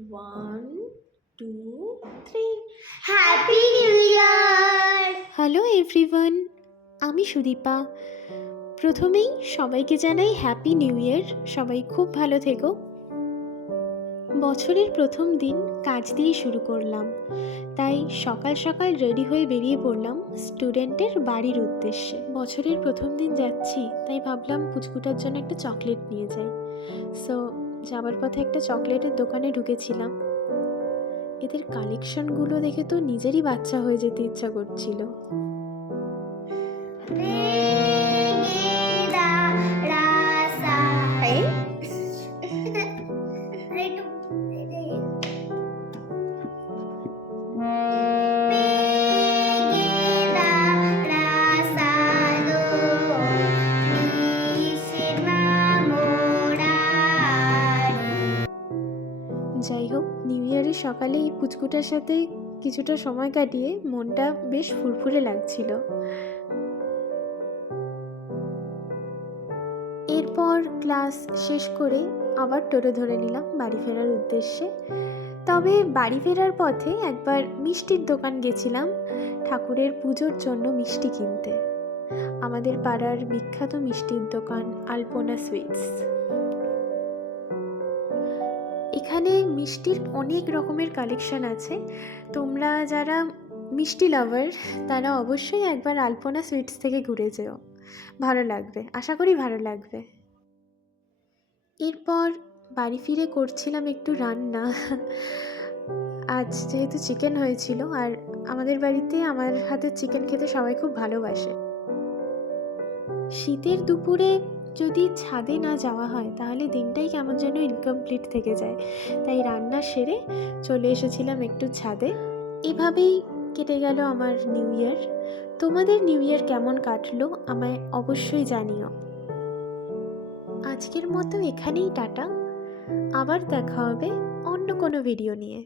1, 2, 3. Happy new year. Hello everyone, আমি সুদীপা। প্রথমেই সবাইকে জানাই হ্যাপি নিউ ইয়ার। সবাই খুব ভালো থেকো। বছরের প্রথম দিন কাজ দিয়ে শুরু করলাম, তাই সকাল সকাল রেডি হয়ে বেরিয়ে পড়লাম স্টুডেন্টের বাড়ির উদ্দেশ্যে। বছরের প্রথম দিন যাচ্ছি, তাই ভাবলাম পুচকুটার জন্য একটা চকলেট নিয়ে যাই। সো যাবার পথে একটা চকলেটের দোকানে ঢুকেছিলাম। এদের কালেকশনগুলো দেখে তো নিজেরই বাচ্চা হয়ে যেতে ইচ্ছা করছিল। যাই হোক, নিউ ইয়ারের সকালে এই পুচকুটার সাথে কিছুটা সময় কাটিয়ে মনটা বেশ ফুরফুরে লাগছিল। এরপর ক্লাস শেষ করে আবার টোটো ধরে নিলাম বাড়ি ফেরার উদ্দেশ্যে। তবে বাড়ি ফেরার পথে একবার মিষ্টির দোকান গেছিলাম ঠাকুরের পুজোর জন্য মিষ্টি কিনতে। আমাদের পাড়ার বিখ্যাত মিষ্টির দোকান আলপনা সুইটস। এখানে মিষ্টির অনেক রকমের কালেকশন আছে। তোমরা যারা মিষ্টি লাভার তারা অবশ্যই একবার আলপনা সুইটস থেকে ঘুরে যেও, ভালো লাগবে, আশা করি ভালো লাগবে। এরপর বাড়ি ফিরে করছিলাম একটু রান্না। আজ যেহেতু চিকেন হয়েছিল, আর আমাদের বাড়িতে আমার হাতের চিকেন খেতে সবাই খুব ভালোবাসে। শীতের দুপুরে যদি ছাদে না যাওয়া হয় তাহলে দিনটাই কেমন যেন ইনকমপ্লিট থেকে যায়, তাই রান্না সেরে চলে এসেছিলাম একটু ছাদে। এভাবেই কেটে গেল আমার নিউ ইয়ার। তোমাদের নিউ ইয়ার কেমন কাটলো আমায় অবশ্যই জানিও। আজকের মতো এখানেই টাটা, আবার দেখা হবে অন্য কোনো ভিডিও নিয়ে।